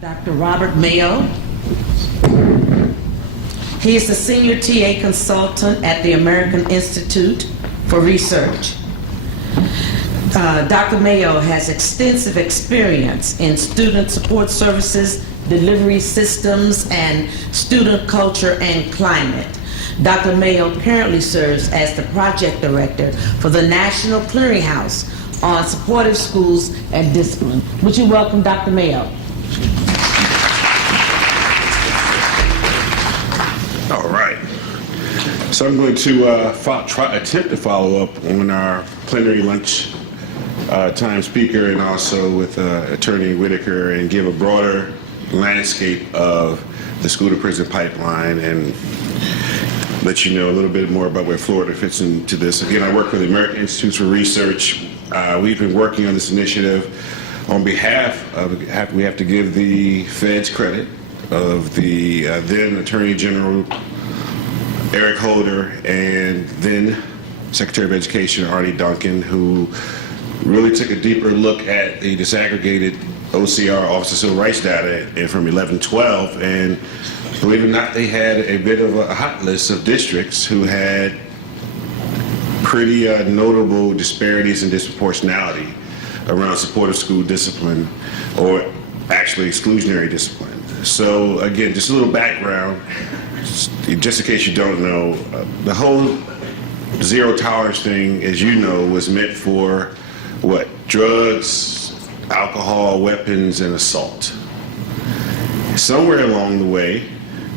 Dr. Robert Mayo. He is the Senior TA Consultant at the American Institute for Research. Dr. Mayo has extensive experience in student support services, delivery systems, and student culture and climate. Dr. Mayo currently serves as the Project Director for the National Plenary House on Supportive Schools and Discipline. Would you welcome Dr. Mayo? All right. So I'm going to attempt to follow up on our plenary lunch time speaker and also with Attorney Whitaker and give a broader landscape of the school-to-prison pipeline and let you know a little bit more about where Florida fits into this. Again, I work for the American Institute for Research. We've been working on this initiative on behalf of, we have to give the feds credit, of the then Attorney General Eric Holder and then Secretary of Education Arne Duncan, who really took a deeper look at the disaggregated OCR, Office of Civil Rights data from 11-12, and believe it or not, they had a bit of a hot list of districts who had pretty notable disparities and disproportionality around supportive school discipline, or actually exclusionary discipline. So again, just a little background, just in case you don't know, the whole zero tolerance thing, as you know, was meant for what? Drugs, alcohol, weapons, and assault. Somewhere along the way,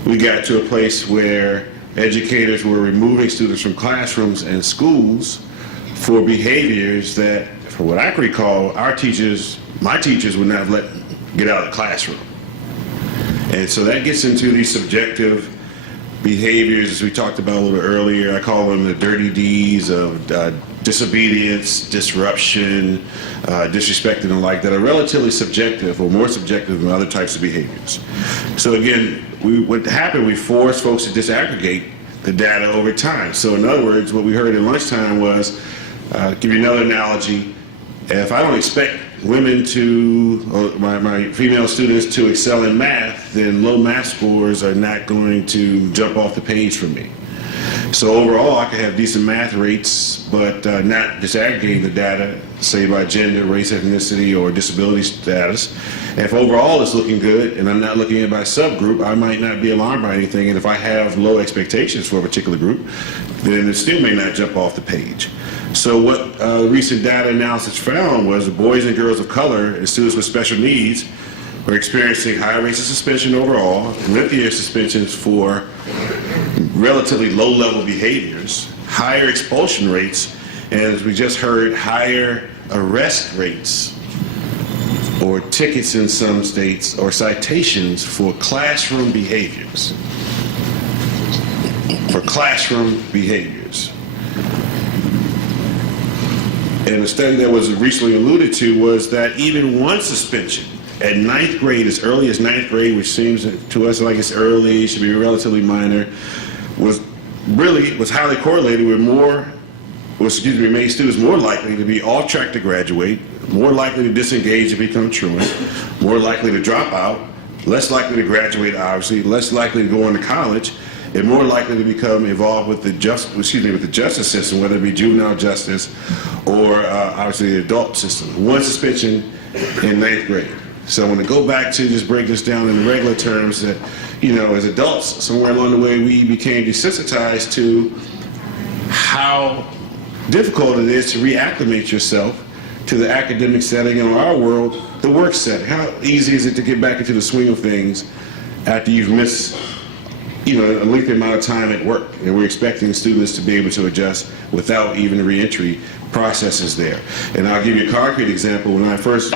we got to a place where educators were removing students from classrooms and schools for behaviors that, for what I can recall, our teachers, my teachers, would not have let get out of the classroom. And so that gets into these subjective behaviors, as we talked about a little earlier. I call them the dirty D's of disobedience, disruption, disrespect, and the like, that are relatively subjective or more subjective than other types of behaviors. So again, what happened, we forced folks to disaggregate the data over time. So in other words, what we heard at lunchtime was, give you another analogy, if I don't expect women to, or my female students to excel in math, then low math scores are not going to jump off the page for me. So overall, I could have decent math rates, but not disaggregating the data, say by gender, race, ethnicity, or disability status. And if overall it's looking good, and I'm not looking at it by subgroup, I might not be alarmed by anything. And if I have low expectations for a particular group, then it still may not jump off the page. So what recent data analysis found was the boys and girls of color and students with special needs were experiencing higher rates of suspension overall, lengthier suspensions for relatively low-level behaviors, higher expulsion rates, and as we just heard, higher arrest rates or tickets in some states or citations for classroom behaviors. For classroom behaviors. And a study that was recently alluded to was that even one suspension at 9th grade, as early as 9th grade, which seems to us like it's early, should be relatively minor, was highly correlated with made students more likely to be off track to graduate, more likely to disengage and become truant, more likely to drop out, less likely to graduate, obviously, less likely to go on to college, and more likely to become involved with the justice system, whether it be juvenile justice or obviously the adult system. One suspension in 9th grade. So I want to go back to just break this down in the regular terms that, you know, as adults, somewhere along the way, we became desensitized to how difficult it is to reacclimate yourself to the academic setting, and in our world, the work setting. How easy is it to get back into the swing of things after you've missed, you know, a lengthy amount of time at work, and we're expecting students to be able to adjust without even reentry processes there. And I'll give you a concrete example. When I first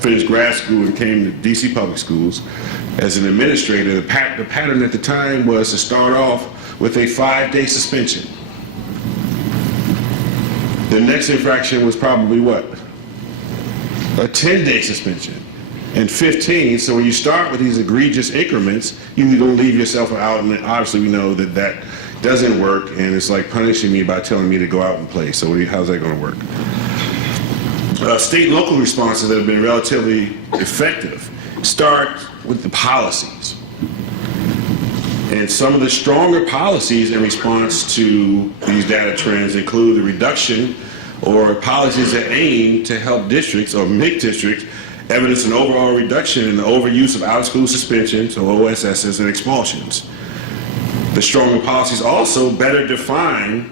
finished grad school and came to DC public schools as an administrator, the pattern at the time was to start off with a 5-day suspension. The next infraction was probably what? A 10-day suspension. And 15, so when you start with these egregious increments, you don't leave yourself out, and obviously we know that that doesn't work, and it's like punishing me by telling me to go out and play. So how's that going to work? State and local responses that have been relatively effective start with the policies. And some of the stronger policies in response to these data trends include the reduction or policies that aim to help districts or make districts evidence an overall reduction in the overuse of out-of-school suspensions or OSSs and expulsions. The stronger policies also better define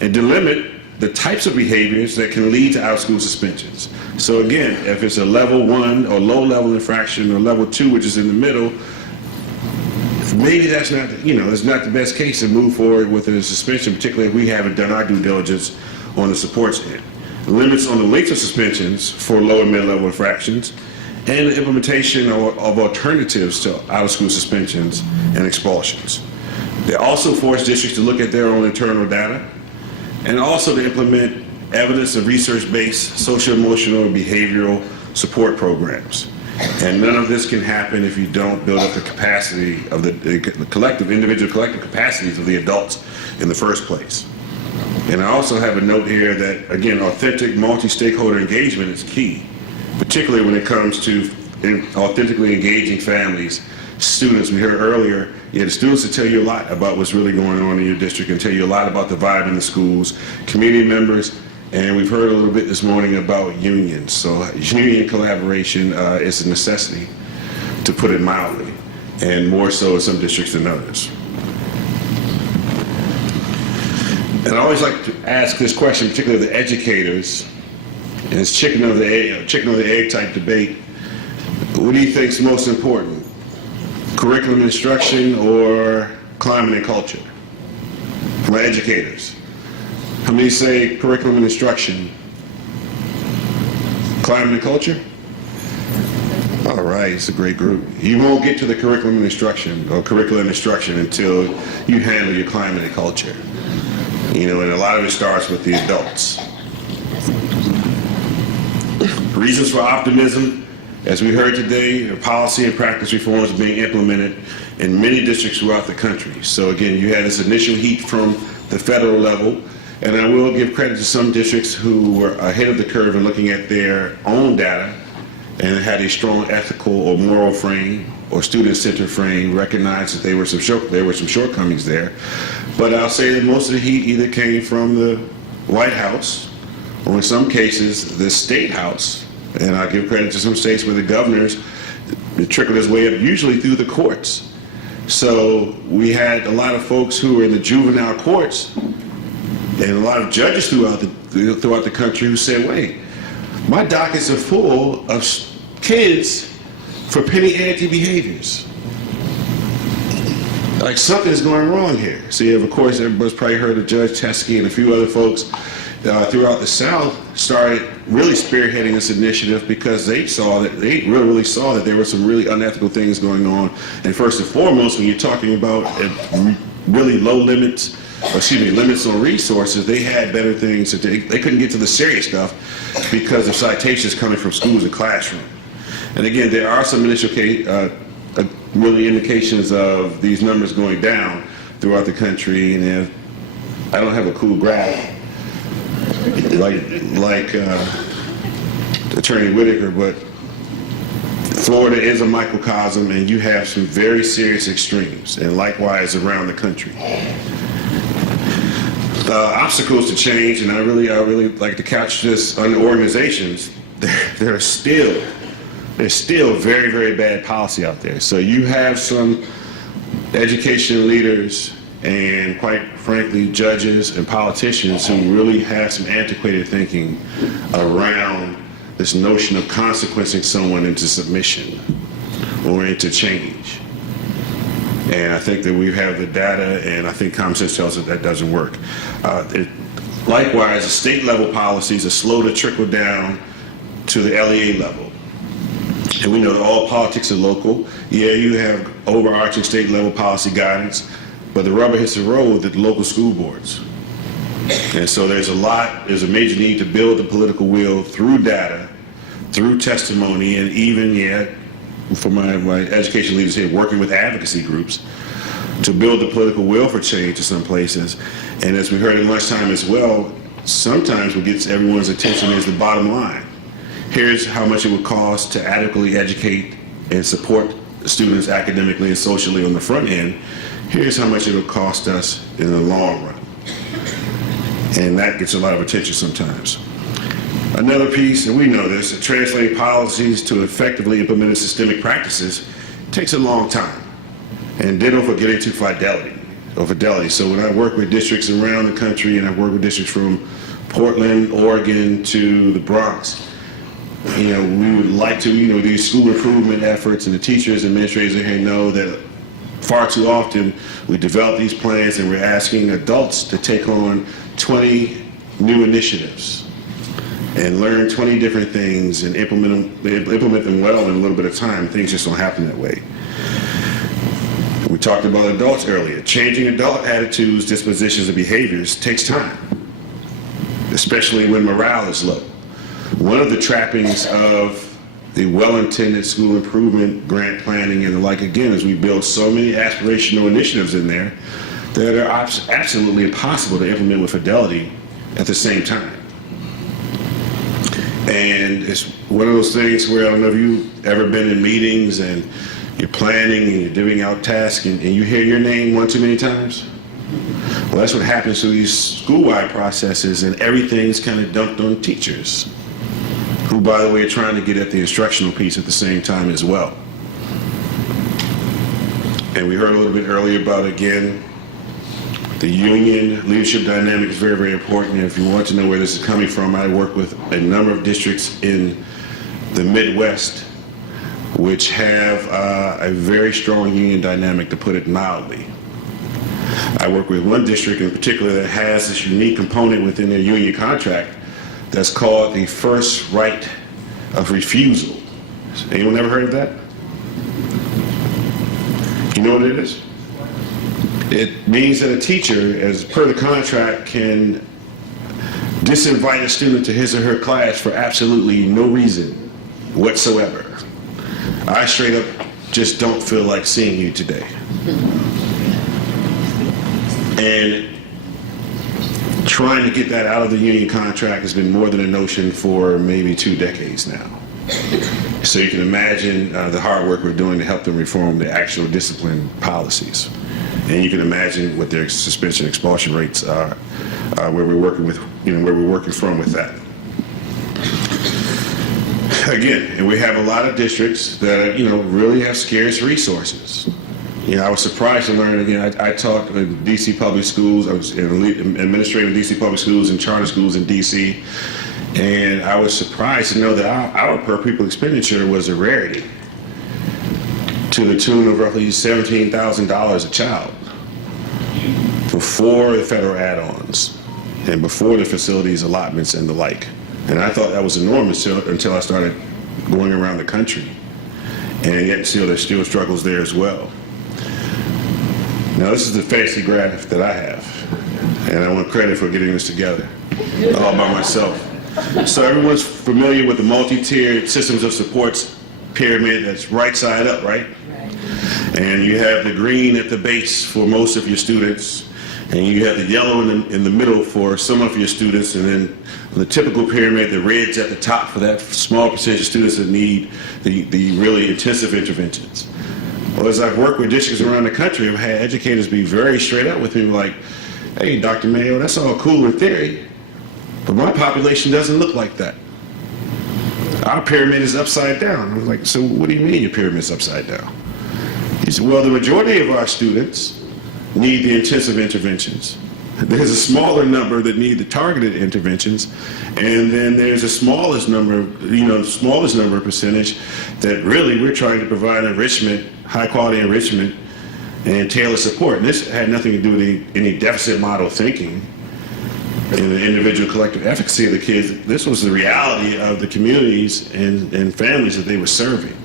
and delimit the types of behaviors that can lead to out-of-school suspensions. So again, if it's a level 1 or low-level infraction or level 2, which is in the middle, maybe that's not, it's not the best case to move forward with a suspension, particularly if we haven't done our due diligence on the supports end. Limits on the length of suspensions for low and mid-level infractions, and the implementation of alternatives to out-of-school suspensions and expulsions. They also force districts to look at their own internal data and also to implement evidence of research-based social-emotional and behavioral support programs. And none of this can happen if you don't build up the capacity of the individual collective capacities of the adults in the first place. And I also have a note here that, again, authentic multi-stakeholder engagement is key, particularly when it comes to authentically engaging families, students. We heard earlier, the students will tell you a lot about what's really going on in your district and tell you a lot about the vibe in the schools, community members, and we've heard a little bit this morning about unions. So union collaboration is a necessity, to put it mildly, and more so in some districts than others. And I always like to ask this question, particularly the educators, and it's chicken or the egg type debate. What do you think is most important? Curriculum instruction or climate and culture? For my educators. How many say curriculum and instruction? Climate and culture? All right, it's a great group. You won't get to the curriculum and instruction or curriculum instruction until you handle your climate and culture. And a lot of it starts with the adults. Reasons for optimism, as we heard today, policy and practice reforms are being implemented in many districts throughout the country. So again, you had this initial heat from the federal level, and I will give credit to some districts who were ahead of the curve in looking at their own data and had a strong ethical or moral frame or student-centered frame, recognized that there were some shortcomings there. But I'll say that most of the heat either came from the White House or in some cases the State House, and I'll give credit to some states where the governors trickled his way up, usually through the courts. So we had a lot of folks who were in the juvenile courts and a lot of judges throughout the country who said, wait, my dockets are full of kids for penny ante behaviors. Like something's going wrong here. So of course, everybody's probably heard of Judge Teskey and a few other folks throughout the South started really spearheading this initiative because they really saw that there were some really unethical things going on. And first and foremost, when you're talking about really low limits on resources, they had better things that they couldn't get to the serious stuff because of citations coming from schools and classrooms. And again, there are some initial really indications of these numbers going down throughout the country. And if I don't have a cool graph like Attorney Whitaker, but Florida is a microcosm, and you have some very serious extremes, and likewise around the country. Obstacles to change, and I really like to couch this on the organizations. There's still very, very bad policy out there. So you have some education leaders and, quite frankly, judges and politicians who really have some antiquated thinking around this notion of consequencing someone into submission or into change. And I think that we have the data, and I think common sense tells us that doesn't work. Likewise, the state level policies are slow to trickle down to the LEA level. And we know that all politics are local. Yeah, you have overarching state level policy guidance, but the rubber hits the road at the local school boards. And so there's a major need to build the political will through data, through testimony, and even, for my education leaders here, working with advocacy groups to build the political will for change in some places. And as we heard at lunchtime as well, sometimes what gets everyone's attention is the bottom line. Here's how much it would cost to adequately educate and support students academically and socially on the front end, here's how much it'll cost us in the long run. And that gets a lot of attention sometimes. Another piece, and we know this, translating policies to effectively implemented systemic practices takes a long time. And then don't forget into fidelity. So when I work with districts around the country, and I work with districts from Portland, Oregon to the Bronx, we would like to, these school improvement efforts, and the teachers and administrators in here know that far too often we develop these plans and we're asking adults to take on 20 new initiatives and learn 20 different things and implement them well in a little bit of time. Things just don't happen that way. We talked about adults earlier. Changing adult attitudes, dispositions, and behaviors takes time, especially when morale is low. One of the trappings of the well-intended school improvement, grant planning, and the like, again, is we build so many aspirational initiatives in there that are absolutely impossible to implement with fidelity at the same time. And it's one of those things where, I don't know if you've ever been in meetings and you're planning and you're divvying out tasks and you hear your name one too many times. Well, that's what happens to these school-wide processes, and everything's kind of dumped on teachers, who, by the way, are trying to get at the instructional piece at the same time as well. And we heard a little bit earlier about, again, the union leadership dynamic is very, very important. And if you want to know where this is coming from, I work with a number of districts in the Midwest which have a very strong union dynamic, to put it mildly. I work with one district in particular that has this unique component within their union contract that's called the first right of refusal. Anyone ever heard of that? You know what it is? It means that a teacher, as per the contract, can disinvite a student to his or her class for absolutely no reason whatsoever. I straight up just don't feel like seeing you today. And trying to get that out of the union contract has been more than a notion for maybe 2 decades now. So you can imagine the hard work we're doing to help them reform the actual discipline policies. And you can imagine what their suspension expulsion rates are, where we're working with, where we're working from with that. Again, and we have a lot of districts that, really have scarce resources. I was surprised to learn, again, I taught in DC public schools. I was administrating DC public schools and charter schools in DC. And I was surprised to know that our per pupil expenditure was a rarity, to the tune of roughly $17,000 a child, before the federal add-ons and before the facilities allotments and the like. And I thought that was enormous until I started going around the country. And yet still, there's still struggles there as well. Now, this is the fancy graph that I have, and I want credit for getting this together all by myself. So everyone's familiar with the multi-tiered systems of supports pyramid that's right side up, right? And you have the green at the base for most of your students, and you have the yellow in the middle for some of your students, and then the typical pyramid, the red's at the top for that small percentage of students that need the really intensive interventions. Well, as I've worked with districts around the country, I've had educators be very straight up with me, like, hey, Dr. Mayo, that's all cool in theory, but my population doesn't look like that. Our pyramid is upside down. I was like, so what do you mean your pyramid's upside down? He said, well, the majority of our students need the intensive interventions. There's a smaller number that need the targeted interventions, and then there's a smallest number, smallest number percentage that really we're trying to provide enrichment, high quality enrichment, and tailored support. And this had nothing to do with any deficit model thinking and the individual collective efficacy of the kids. This was the reality of the communities and families that they were serving.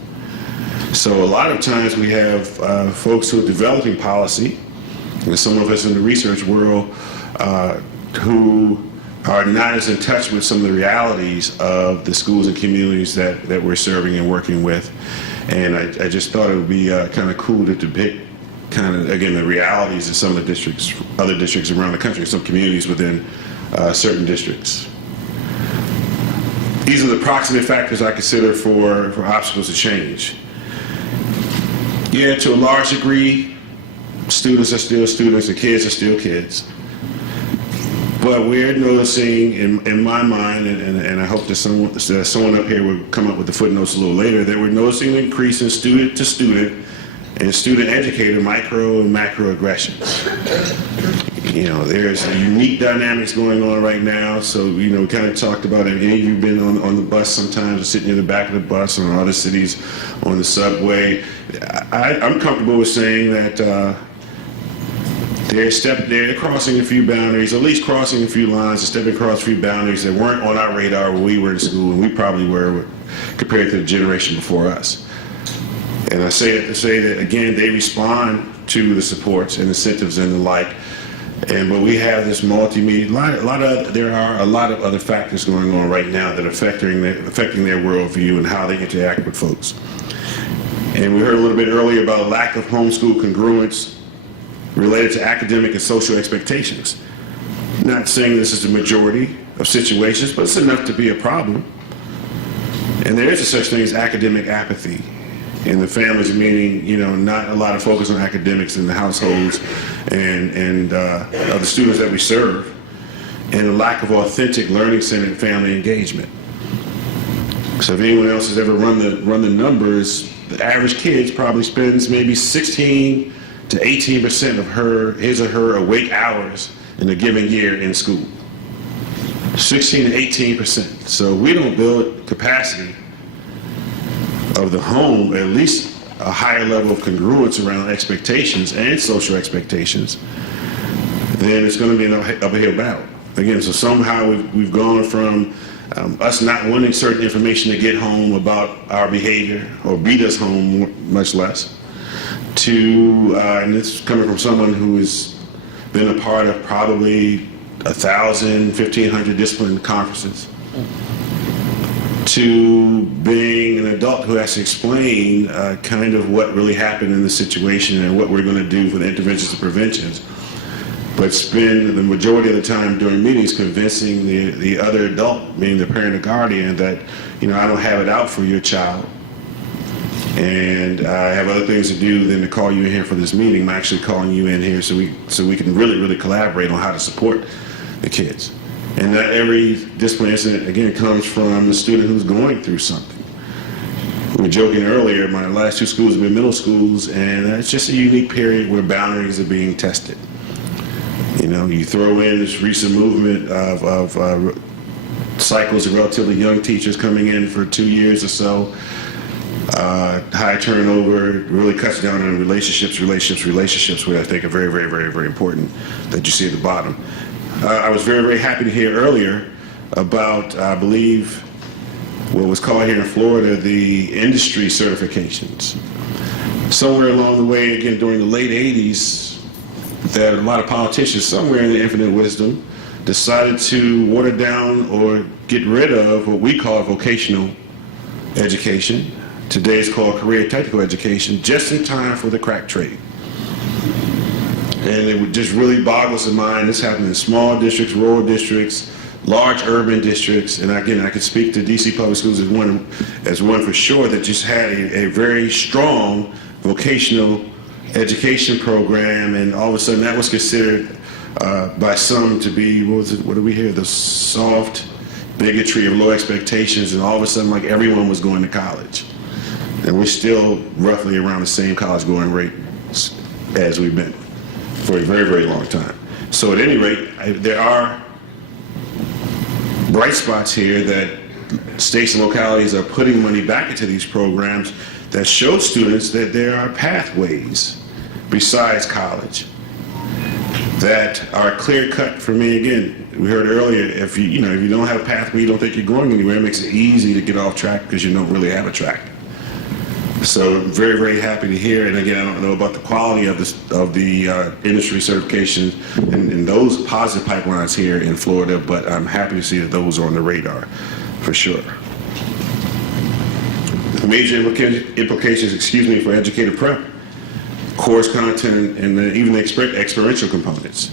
So a lot of times we have folks who are developing policy, and some of us in the research world who are not as in touch with some of the realities of the schools and communities that we're serving and working with. And I just thought it would be kind of cool to depict again, the realities of some of the districts, other districts around the country, some communities within certain districts. These are the proximate factors I consider for obstacles to change. Yeah, to a large degree, students are still students and kids are still kids. But we're noticing, in my mind, and I hope that someone up here will come up with the footnotes a little later, that we're noticing an increase in student to student and student educator micro and macro aggressions. You know, there's unique dynamics going on right now. So, you know, we kind of talked about it. Any of you been on the bus sometimes, or sitting in the back of the bus, or in other cities on the subway? I'm comfortable with saying that they're crossing a few boundaries, at least crossing a few lines, and stepping across a few boundaries that weren't on our radar when we were in school, and we probably were compared to the generation before us. And I say that to say that, again, they respond to the supports and incentives and the like. But we have this multimedia, there are a lot of other factors going on right now that are affecting their worldview and how they interact with folks. And we heard a little bit earlier about a lack of homeschool congruence related to academic and social expectations. Not saying this is the majority of situations, but it's enough to be a problem. And there is a such thing as academic apathy in the families, meaning, you know, not a lot of focus on academics in the households and of the students that we serve, and a lack of authentic learning-centered family engagement. So if anyone else has ever run the numbers, the average kid probably spends maybe 16 to 18% of his or her awake hours in a given year in school. 16 to 18%. So we don't build capacity of the home, at least a higher level of congruence around expectations and social expectations, then it's going to be an uphill battle. Again, so somehow we've gone from us not wanting certain information to get home about our behavior or beat us home, much less, to, and it's coming from someone who has been a part of probably 1,000, 1,500 discipline conferences, to being an adult who has to explain kind of what really happened in the situation and what we're going to do for the interventions and preventions, but spend the majority of the time during meetings convincing the other adult, meaning the parent or guardian, that, you know, I don't have it out for your child, and I have other things to do than to call you in here for this meeting. I'm actually calling you in here so we can really collaborate on how to support the kids. And not every discipline incident, again, comes from a student who's going through something. We were joking earlier, my last two schools have been middle schools, and it's just a unique period where boundaries are being tested. You know, you throw in this recent movement of cycles of relatively young teachers coming in for 2 years or so, high turnover, really cuts down on relationships, which I think are very important that you see at the bottom. I was very happy to hear earlier about, I believe, what was called here in Florida, the industry certifications. Somewhere along the way, again, during the late 80s, that a lot of politicians, somewhere in their infinite wisdom, decided to water down or get rid of what we call vocational education. Today it's called career technical education, just in time for the crack trade. And it would just really boggles the mind. This happened in small districts, rural districts, large urban districts. And again, I could speak to DC Public Schools as one for sure that just had a very strong vocational education program. And all of a sudden that was considered by some to be, what do we hear? The soft bigotry of low expectations. And all of a sudden, like, everyone was going to college. And we're still roughly around the same college going rate as we've been for a very long time. So at any rate, there are bright spots here that states and localities are putting money back into these programs that show students that there are pathways besides college that are clear cut for me. Again, we heard earlier, if you don't have a pathway, you don't think you're going anywhere, it makes it easy to get off track because you don't really have a track. So I'm very happy to hear, and again, I don't know about the quality of the industry certifications and those positive pipelines here in Florida, but I'm happy to see that those are on the radar for sure. The major implications, for educator prep, course content, and even the experiential components.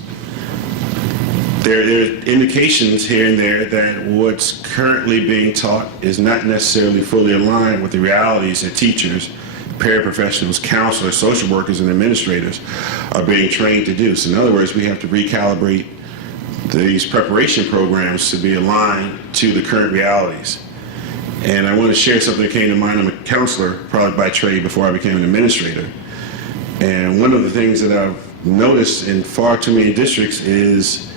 There are indications here and there that what's currently being taught is not necessarily fully aligned with the realities that teachers, paraprofessionals, counselors, social workers, and administrators are being trained to do. So in other words, we have to recalibrate these preparation programs to be aligned to the current realities. And I want to share something that came to mind. I'm a counselor, probably by trade, before I became an administrator. And one of the things that I've noticed in far too many districts is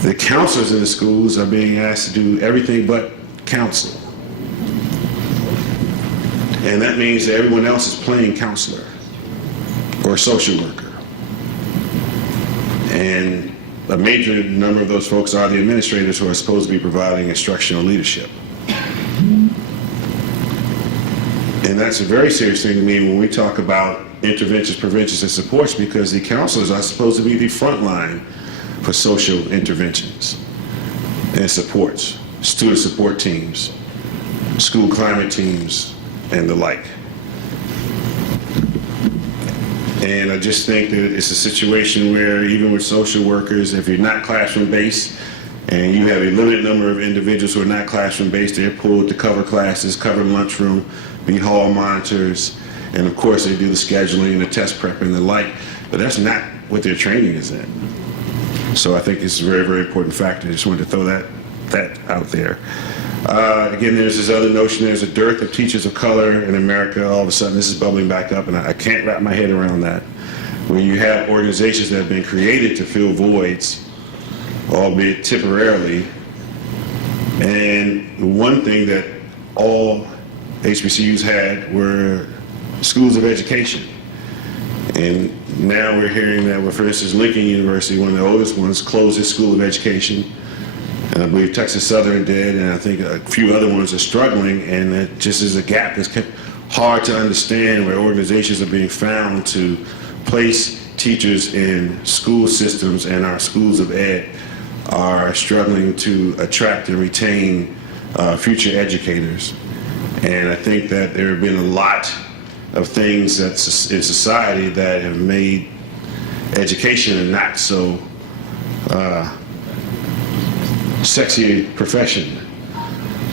the counselors in the schools are being asked to do everything but counsel. And that means that everyone else is playing counselor or social worker. And a major number of those folks are the administrators who are supposed to be providing instructional leadership. And that's a very serious thing to me when we talk about interventions, preventions, and supports, because the counselors are supposed to be the front line for social interventions and supports, student support teams, school climate teams, and the like. And I just think that it's a situation where even with social workers, if you're not classroom-based and you have a limited number of individuals who are not classroom-based, they're pulled to cover classes, cover lunchroom, be hall monitors, and of course they do the scheduling and the test prep and the like, but that's not what their training is in. So I think it's a very, very important factor. I just wanted to throw that out there. Again, there's this other notion, there's a dearth of teachers of color in America. All of a sudden, this is bubbling back up, and I can't wrap my head around that. When you have organizations that have been created to fill voids, albeit temporarily, and one thing that all HBCUs had were schools of education. And now we're hearing that, well, for instance, Lincoln University, one of the oldest ones, closed its school of education. And I believe Texas Southern did, and I think a few other ones are struggling, and it just is a gap that's kept hard to understand, where organizations are being found to place teachers in school systems, and our schools of ed are struggling to attract and retain future educators. And I think that there have been a lot of things that's in society that have made education a not so sexy profession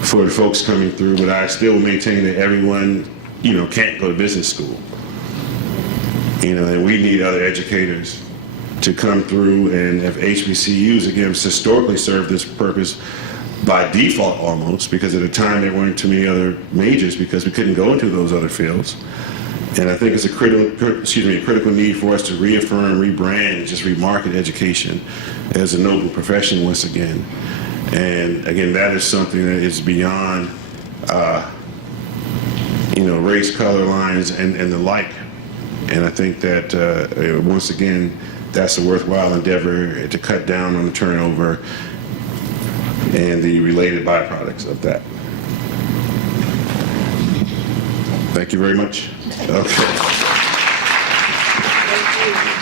for the folks coming through, but I still maintain that everyone, can't go to business school. And we need other educators to come through, and if HBCUs, again, historically served this purpose by default almost, because at the time there weren't too many other majors because we couldn't go into those other fields. And I think it's a critical need for us to reaffirm, rebrand, just remarket education as a noble profession once again. And again, that is something that is beyond, race, color lines, and the like. And I think that once again, that's a worthwhile endeavor to cut down on the turnover and the related byproducts of that. Thank you very much. Okay. Thank you.